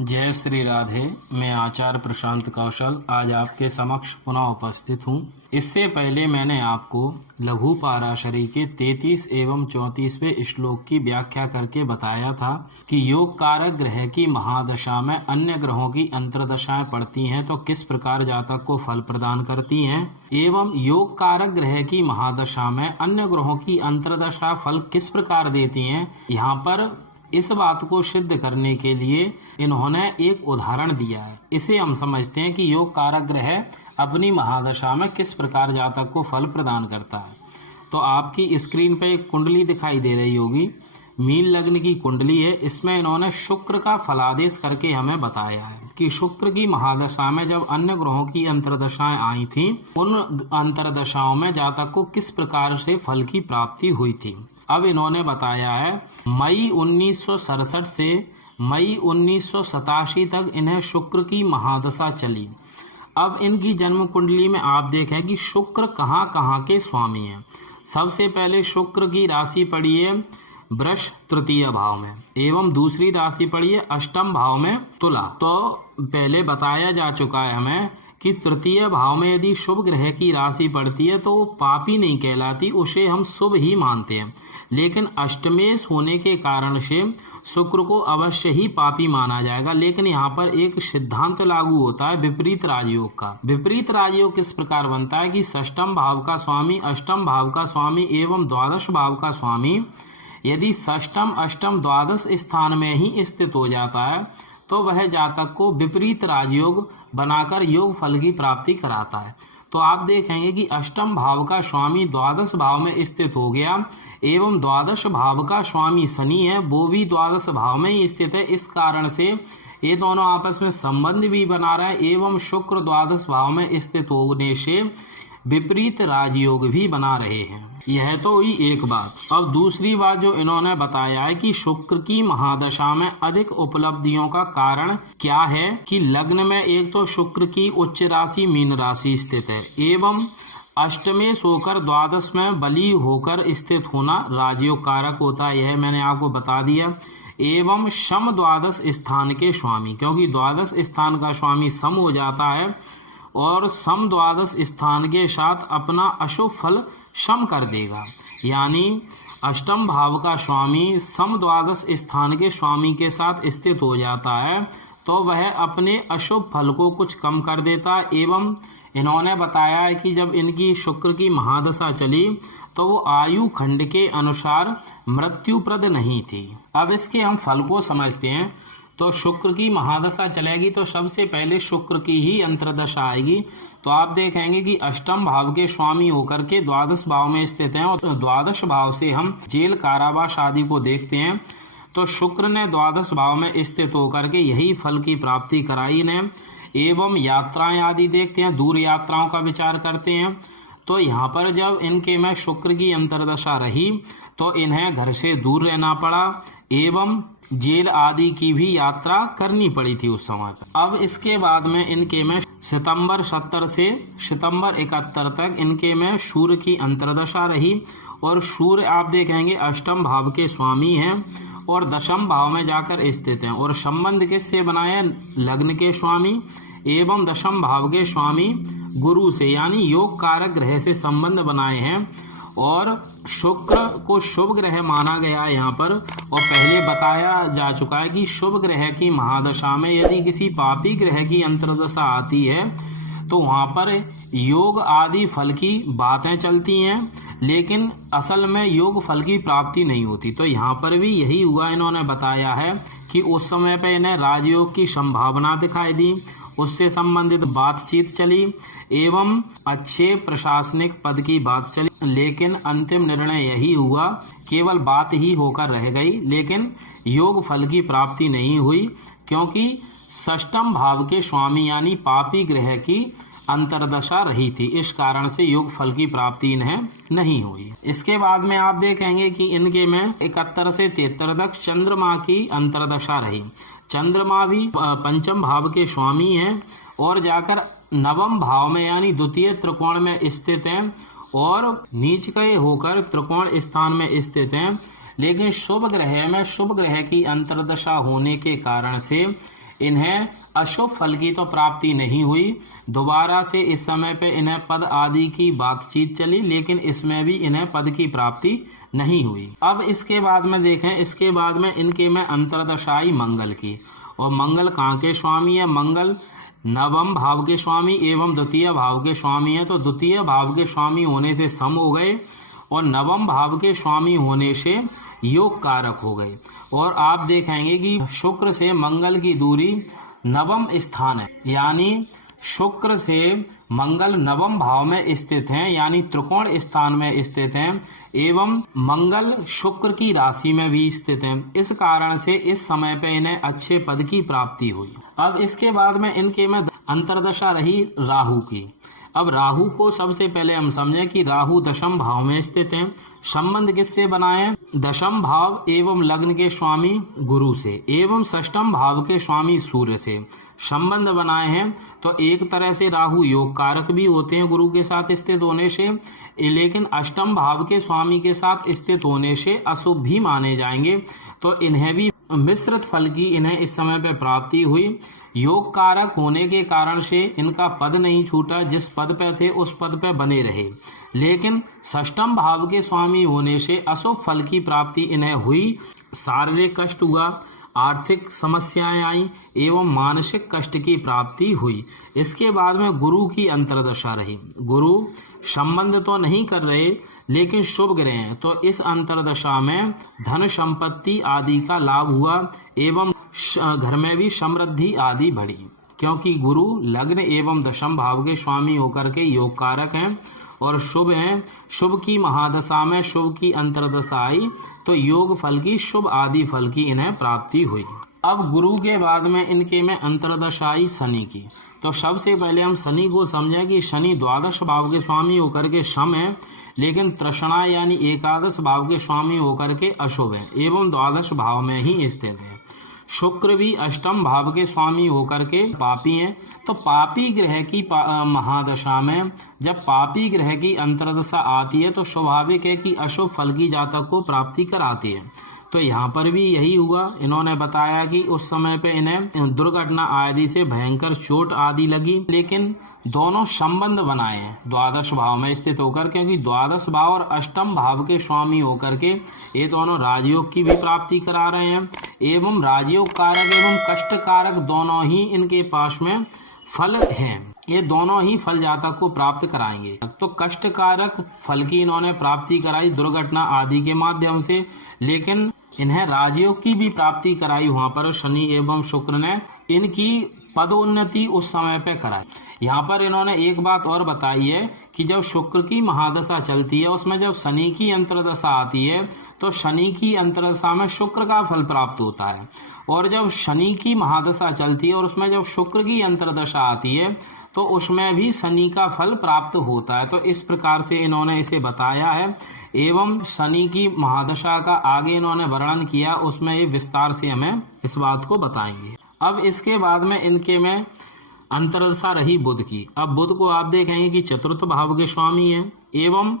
जय श्री राधे। मैं आचार्य प्रशांत कौशल आज आपके समक्ष पुनः उपस्थित हूँ। इससे पहले मैंने आपको लघु पाराशरी के 33 एवं 34वें श्लोक की व्याख्या करके बताया था कि योग कारक ग्रह की महादशा में अन्य ग्रहों की अंतर्दशाएं पड़ती हैं तो किस प्रकार जातक को फल प्रदान करती हैं, एवं योग कारक ग्रह की महादशा में अन्य ग्रहों की अंतर्दशा फल किस प्रकार देती हैं। यहाँ पर इस बात को सिद्ध करने के लिए इन्होंने एक उदाहरण दिया है। इसे हम समझते हैं कि योग कारक ग्रह अपनी महादशा में किस प्रकार जातक को फल प्रदान करता है। तो आपकी स्क्रीन पे एक कुंडली दिखाई दे रही होगी, मीन लग्न की कुंडली है। इसमें इन्होंने शुक्र का फलादेश करके हमें बताया है कि शुक्र की महादशा में जब अन्य ग्रहों की अंतर्दशाएं आई थी, उन अंतर्दशाओं में जातक को किस प्रकार से फल की प्राप्ति हुई थी। अब इन्होंने बताया है मई 1967 से मई 1987 तक इन्हें शुक्र की महादशा चली। अब इनकी जन्म कुंडली में आप देखें कि शुक्र कहाँ कहाँ के स्वामी हैं। सबसे पहले शुक्र की राशि पड़ी है वृष तृतीय भाव में, एवं दूसरी राशि पड़ी है अष्टम भाव में तुला। तो पहले बताया जा चुका है हमें कि तृतीय भाव में यदि शुभ ग्रह की राशि पड़ती है तो वो पापी नहीं कहलाती, उसे हम शुभ ही मानते हैं। लेकिन अष्टमेश होने के कारण से शुक्र को अवश्य ही पापी माना जाएगा। लेकिन यहाँ पर एक सिद्धांत लागू होता है विपरीत राजयोग का। विपरीत राजयोग किस प्रकार बनता है कि षष्ठम भाव का स्वामी, अष्टम भाव का स्वामी एवं द्वादश भाव का स्वामी यदि षष्ठम अष्टम द्वादश स्थान में ही स्थित हो जाता है तो वह जातक को विपरीत राजयोग बनाकर योग फल की प्राप्ति कराता है। तो आप देखेंगे कि अष्टम भाव का स्वामी द्वादश भाव में स्थित हो गया एवं द्वादश भाव का स्वामी शनि है, वो भी द्वादश भाव में ही स्थित है। इस कारण से ये दोनों आपस में संबंध भी बना रहे हैं एवं शुक्र द्वादश भाव में स्थित होने से विपरीत राजयोग भी बना रहे हैं। यह तो हुई एक बात। अब दूसरी बात जो इन्होंने बताया है कि शुक्र की महादशा में अधिक उपलब्धियों का कारण क्या है कि लग्न में एक तो शुक्र की उच्च राशि मीन राशि स्थित है एवं अष्टमेश होकर द्वादश में बली होकर स्थित होना राजयोग कारक होता है। यह मैंने आपको बता दिया। एवं सम द्वादश स्थान के स्वामी, क्योंकि द्वादश स्थान का स्वामी सम हो जाता है और सम द्वादश स्थान के साथ अपना अशुभ फल सम कर देगा। यानी अष्टम भाव का स्वामी सम द्वादश स्थान के स्वामी के साथ स्थित हो जाता है तो वह अपने अशुभ फल को कुछ कम कर देता है। एवं इन्होंने बताया है कि जब इनकी शुक्र की महादशा चली तो वो आयु खंड के अनुसार मृत्युप्रद नहीं थी। अब इसके हम फल को समझते हैं। तो शुक्र की महादशा चलेगी तो सबसे पहले शुक्र की ही अंतर्दशा आएगी। तो आप देखेंगे कि अष्टम भाव के स्वामी होकर के द्वादश भाव में स्थित हैं और द्वादश भाव से हम जेल कारावास आदि को देखते हैं। तो शुक्र ने द्वादश भाव में स्थित होकर के यही फल की प्राप्ति कराई ने। एवं यात्राएं आदि देखते हैं, दूर यात्राओं का विचार करते हैं। तो यहाँ पर जब इनके में शुक्र की अंतर्दशा रही तो इन्हें घर से दूर रहना पड़ा एवं जेल आदि की भी यात्रा करनी पड़ी थी उस समय पर। अब इसके बाद में इनके में सितंबर 70 से सितंबर 71 तक इनके में सूर्य की अंतर्दशा रही और सूर्य आप देखेंगे अष्टम भाव के स्वामी हैं और दशम भाव में जाकर स्थित हैं। और संबंध किससे बनाए? लग्न के स्वामी एवं दशम भाव के स्वामी गुरु से, यानी योग कारक ग्रह से संबंध बनाए हैं। और शुक्र को शुभ ग्रह माना गया है यहाँ पर। और पहले बताया जा चुका है कि शुभ ग्रह की महादशा में यदि किसी पापी ग्रह की अंतर्दशा आती है तो वहाँ पर योग आदि फल की बातें चलती हैं, लेकिन असल में योग फल की प्राप्ति नहीं होती। तो यहाँ पर भी यही हुआ। इन्होंने बताया है कि उस समय पे इन्हें राजयोग की संभावना दिखाई दी, उससे संबंधित बातचीत चली एवं अच्छे प्रशासनिक पद की बात चली, लेकिन अंतिम निर्णय यही हुआ, केवल बात ही होकर रह गई, लेकिन योग फल की प्राप्ति नहीं हुई क्योंकि षष्ठम भाव के स्वामी यानी पापी ग्रह की अंतर्दशा रही थी। इस कारण से योग फल की प्राप्ति इन्हें नहीं हुई। इसके बाद में आप देखेंगे कि इनके में 71 से 73 तक चंद्रमा की अंतर्दशा रही। चंद्रमा भी पंचम भाव के स्वामी हैं और जाकर नवम भाव में यानी द्वितीय त्रिकोण में स्थित हैं और नीच के होकर त्रिकोण स्थान में स्थित हैं। लेकिन शुभ ग्रह में शुभ ग्रह की अंतर्दशा होने के कारण से इन्हें अशुभ फल की तो प्राप्ति नहीं हुई। दोबारा से इस समय पे इन्हें पद आदि की बातचीत चली, लेकिन इसमें भी इन्हें पद की प्राप्ति नहीं हुई। अब इसके बाद में देखें, इसके बाद में इनके में अंतर्दशाई मंगल की, और मंगल कहाँ के स्वामी है? मंगल नवम भाव के स्वामी एवं द्वितीय भाव के स्वामी है। तो द्वितीय भाव के स्वामी होने से सम हो गए और नवम भाव के स्वामी होने से योग कारक हो गए। और आप देखेंगे कि शुक्र से मंगल की दूरी नवम स्थान है, यानी शुक्र से मंगल नवम भाव में स्थित हैं, यानी त्रिकोण स्थान में स्थित हैं, एवं मंगल शुक्र की राशि में भी स्थित हैं। इस कारण से इस समय पे इन्हें अच्छे पद की प्राप्ति हुई। अब इसके बाद में इनके में अंतर्दशा रही राहु की। अब राहु को सबसे पहले हम समझें कि राहु दशम भाव में स्थित हैं। संबंध किससे बनाए? दशम भाव एवं लग्न के स्वामी गुरु से एवं षष्ठम भाव के स्वामी सूर्य से संबंध बनाए हैं। तो एक तरह से राहु योग कारक भी होते हैं गुरु के साथ स्थित होने से, लेकिन अष्टम भाव के स्वामी के साथ स्थित होने से अशुभ भी माने जाएंगे। तो इन्हें भी मिश्रित फल की इन्हें इस समय पे प्राप्ति हुई। योग कारक होने के कारण से इनका पद नहीं छूटा, जिस पद पे थे उस पद पे बने रहे, लेकिन षष्ठम भाव के स्वामी होने से अशुभ फल की प्राप्ति इन्हें हुई। शारीरिक कष्ट हुआ, आर्थिक समस्याएं आई एवं मानसिक कष्ट की प्राप्ति हुई। इसके बाद में गुरु की अंतर्दशा रही। गुरु संबंध तो नहीं कर रहे, लेकिन शुभ ग्रह हैं, तो इस अंतर्दशा में धन संपत्ति आदि का लाभ हुआ एवं घर में भी समृद्धि आदि बढ़ी, क्योंकि गुरु लग्न एवं दशम भाव के स्वामी होकर के योग कारक हैं और शुभ हैं। शुभ की महादशा में शुभ की अंतर्दशा आई तो योग फल की शुभ आदि फल की इन्हें प्राप्ति हुई। अब गुरु के बाद में इनके में अंतर्दशा आई शनि की। तो सबसे पहले हम शनि को समझें कि शनि द्वादश भाव के स्वामी होकर के सम है, लेकिन तृष्णा यानी एकादश भाव के स्वामी होकर के अशुभ है एवं द्वादश भाव में ही स्थित है। शुक्र भी अष्टम भाव के स्वामी होकर के पापी हैं। तो पापी ग्रह की महादशा में जब पापी ग्रह की अंतर्दशा आती है तो स्वाभाविक है कि अशुभ फल की जातक को प्राप्ति कराती है। तो यहाँ पर भी यही हुआ। इन्होंने बताया कि उस समय पे इन्हें दुर्घटना आदि से भयंकर चोट आदि लगी, लेकिन दोनों संबंध बनाए हैं द्वादश भाव में स्थित होकर, क्योंकि द्वादश भाव और अष्टम भाव के स्वामी होकर के ये दोनों राजयोग की भी प्राप्ति करा रहे हैं एवं राजयोग कारक एवं कष्ट कारक दोनों ही इनके पास में फल हैं। ये दोनों ही फल जातक को प्राप्त कराएंगे। तो कष्ट कारक फल की इन्होंने प्राप्ति कराई दुर्घटना आदि के माध्यम से, लेकिन इन्हें राजयोग की भी प्राप्ति कराई वहां पर शनि एवं शुक्र ने। इनकी पदोन्नति उस समय पे कराई। यहाँ पर इन्होंने एक बात और बताई है कि जब शुक्र की महादशा चलती है उसमें जब शनि की अंतर्दशा आती है तो शनि की अंतर्दशा में शुक्र का फल प्राप्त होता है, और जब शनि की महादशा चलती है और उसमें जब शुक्र की अंतर्दशा आती है तो उसमें भी शनि का फल प्राप्त होता है। तो इस प्रकार से इन्होंने इसे बताया है एवं शनि की महादशा का आगे इन्होंने वर्णन किया, उसमें ये विस्तार से हमें इस बात को बताएंगे। अब इसके बाद में इनके में अंतर्दशा रही बुध की। अब बुध को आप देखेंगे कि चतुर्थ भाव के स्वामी हैं एवं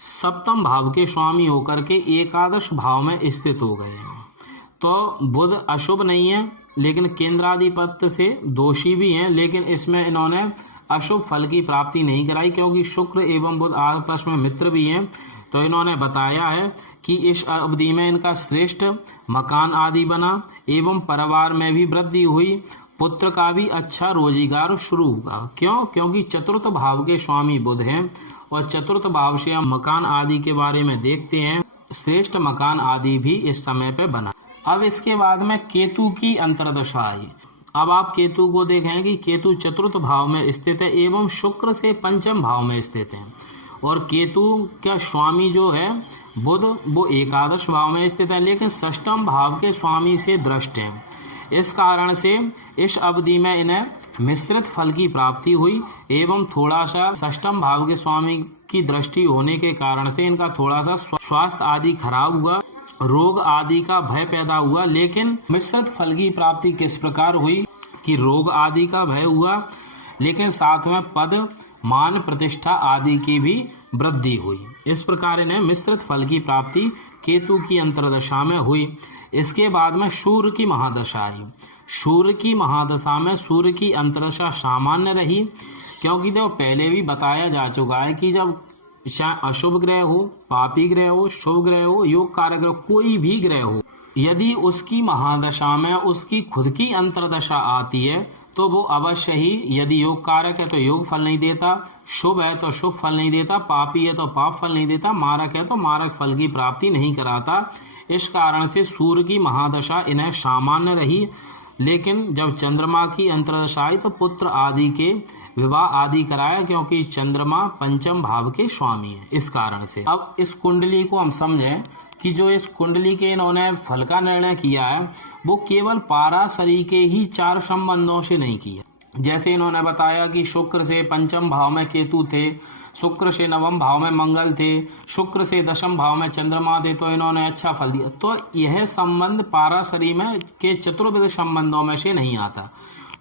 सप्तम भाव के स्वामी होकर के एकादश भाव में स्थित हो गए हैं। तो बुध अशुभ नहीं है, लेकिन केंद्राधिपत्य से दोषी भी हैं, लेकिन इसमें इन्होंने अशुभ फल की प्राप्ति नहीं कराई, क्योंकि शुक्र एवं बुध आपस में मित्र भी हैं। तो इन्होंने बताया है कि इस अवधि में इनका श्रेष्ठ मकान आदि बना एवं परिवार में भी वृद्धि हुई, पुत्र का भी अच्छा रोजगार शुरू हुआ। क्यों? क्योंकि चतुर्थ भाव के स्वामी बुध हैं और चतुर्थ भाव से हम मकान आदि के बारे में देखते हैं। श्रेष्ठ मकान आदि भी इस समय पे बना। अब इसके बाद में केतु की अंतर्दशा आई। अब आप केतु को देखें कि केतु चतुर्थ भाव में स्थित है एवं शुक्र से पंचम भाव में स्थित है, और केतु का स्वामी जो है बुध वो एकादश भाव में स्थित है, लेकिन षष्ठम भाव के स्वामी से दृष्ट है। इस कारण से इस अवधि में इन्हें मिश्रित फल की प्राप्ति हुई एवं थोड़ा सा षष्ठम भाव के स्वामी की दृष्टि होने के कारण से इनका थोड़ा सा स्वास्थ्य आदि खराब हुआ, रोग आदि का भय पैदा हुआ। लेकिन मिश्रित फल की प्राप्ति किस प्रकार हुई कि रोग आदि का भय हुआ, लेकिन साथ में पद मान प्रतिष्ठा आदि की भी वृद्धि हुई। इस प्रकार इन्हें मिश्रित फल की प्राप्ति केतु की अंतर्दशा में हुई। इसके बाद में सूर्य की महादशा आई। सूर्य की महादशा में सूर्य की अंतर्दशा सामान्य रही, क्योंकि देखो पहले भी बताया जा चुका है कि जब चाहे अशुभ ग्रह हो, पापी ग्रह हो, शुभ ग्रह हो, योग कारक ग्रह, कोई भी ग्रह हो, यदि उसकी महादशा में उसकी खुद की अंतर्दशा आती है तो वो अवश्य ही, यदि योग कारक है तो योग फल नहीं देता, शुभ है तो शुभ फल नहीं देता, पापी है तो पाप फल नहीं देता, मारक है तो मारक फल की प्राप्ति नहीं कराता। इस कारण से सूर्य की महादशा इन्हें सामान्य रही, लेकिन जब चंद्रमा की अंतर्दशा आई तो पुत्र आदि के विवाह आदि कराया, क्योंकि चंद्रमा पंचम भाव के स्वामी है। इस कारण से अब इस कुंडली को हम समझें कि जो इस कुंडली के इन्होंने फल का निर्णय किया है वो केवल पाराशरी के ही 4 संबंधों से नहीं किया। जैसे इन्होंने बताया कि शुक्र से पंचम भाव में केतु थे, शुक्र से नवम भाव में मंगल थे, शुक्र से दशम भाव में चंद्रमा थे, तो इन्होंने अच्छा फल दिया। तो यह संबंध पाराशरी में के चतुर्विध संबंधों में से नहीं आता,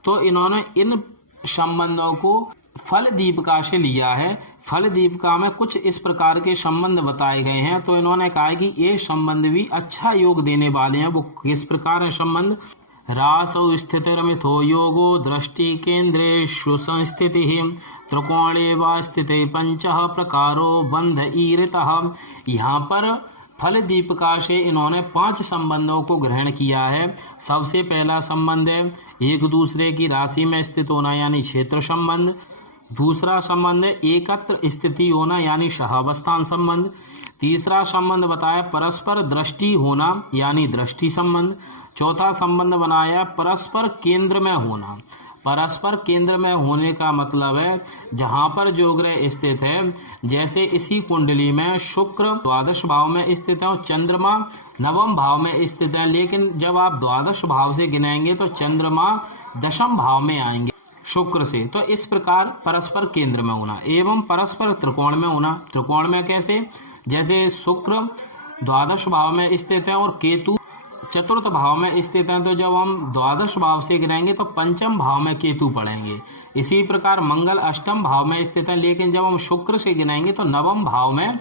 तो इन्होंने इन संबंधों को फल दीपिका से लिया है। फल दीपिका में कुछ इस प्रकार के संबंध बताए गए हैं, तो इन्होंने कहा है कि ये संबंध भी अच्छा योग देने वाले हैं। वो किस प्रकार है संबंध? रासौ स्थितिर्मिथो योगो दृष्टि केंद्रेषु संस्थितिः त्रिकोणे वा स्थिते पंचः प्रकारो बंध ईरितः। यहाँ पर फल दीपिका से इन्होंने 5 संबंधों को ग्रहण किया है। सबसे पहला संबंध है एक दूसरे की राशि में स्थित होना यानी क्षेत्र संबंध। दूसरा संबंध है एकत्र स्थिति होना यानी सहावस्थान संबंध। तीसरा संबंध बताया परस्पर दृष्टि होना यानी दृष्टि संबंध। चौथा संबंध बनाया परस्पर केंद्र में होना। परस्पर केंद्र में होने का मतलब है जहां पर जो ग्रह स्थित है, जैसे इसी कुंडली में शुक्र द्वादश भाव में स्थित है और चंद्रमा नवम भाव में स्थित है, लेकिन जब आप द्वादश भाव से गिनेंगे तो चंद्रमा दशम भाव में आएंगे शुक्र से। तो इस प्रकार परस्पर केंद्र में होना एवं परस्पर त्रिकोण में होना। त्रिकोण में कैसे? जैसे शुक्र द्वादश भाव में स्थित है और केतु चतुर्थ भाव में स्थित है, तो जब हम द्वादश भाव से गिनेंगे तो पंचम भाव में केतु पड़ेंगे। इसी प्रकार मंगल अष्टम भाव में स्थित है, लेकिन जब हम शुक्र से गिनेंगे तो नवम भाव में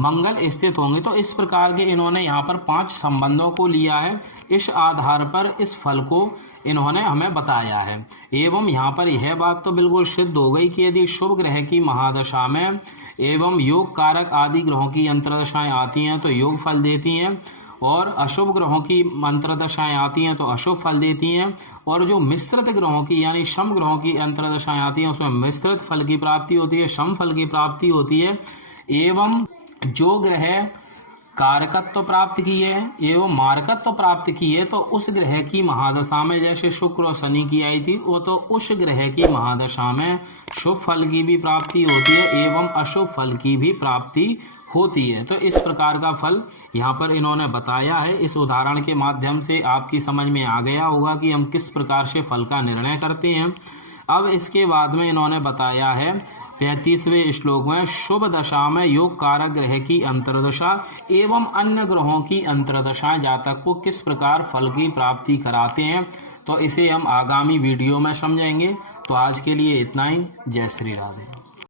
मंगल स्थित होंगे। तो इस प्रकार के इन्होंने यहाँ पर 5 संबंधों को लिया है। इस आधार पर इस फल को इन्होंने हमें बताया है। एवं यहाँ पर यह बात तो बिल्कुल सिद्ध हो गई कि यदि शुभ ग्रह की महादशा में एवं योग कारक आदि ग्रहों की अंतर्दशाएं आती हैं तो योग फल देती हैं, और अशुभ ग्रहों की अंतर्दशाएं आती हैं तो अशुभ फल देती हैं, और जो मिश्रित ग्रहों की यानी सम ग्रहों की अंतर्दशाएं आती हैं उसमें मिश्रित फल की प्राप्ति होती है, सम फल की प्राप्ति होती है। एवं जो ग्रह कारकत्व प्राप्त किए एवं मारकत्व प्राप्त किए तो उस ग्रह की महादशा में, जैसे शुक्र और शनि की आई थी, वो तो उस ग्रह की महादशा में शुभ फल की भी प्राप्ति होती है एवं अशुभ फल की भी प्राप्ति होती है। तो इस प्रकार का फल यहाँ पर इन्होंने बताया है। इस उदाहरण के माध्यम से आपकी समझ में आ गया होगा कि हम किस प्रकार से फल का निर्णय करते हैं। अब इसके बाद में इन्होंने बताया है 35वें श्लोक में शुभ दशा में योग कारक ग्रह की अंतर्दशा एवं अन्य ग्रहों की अंतर्दशाएं जातक को किस प्रकार फल की प्राप्ति कराते हैं, तो इसे हम आगामी वीडियो में समझेंगे। तो आज के लिए इतना ही। जय श्री राधे।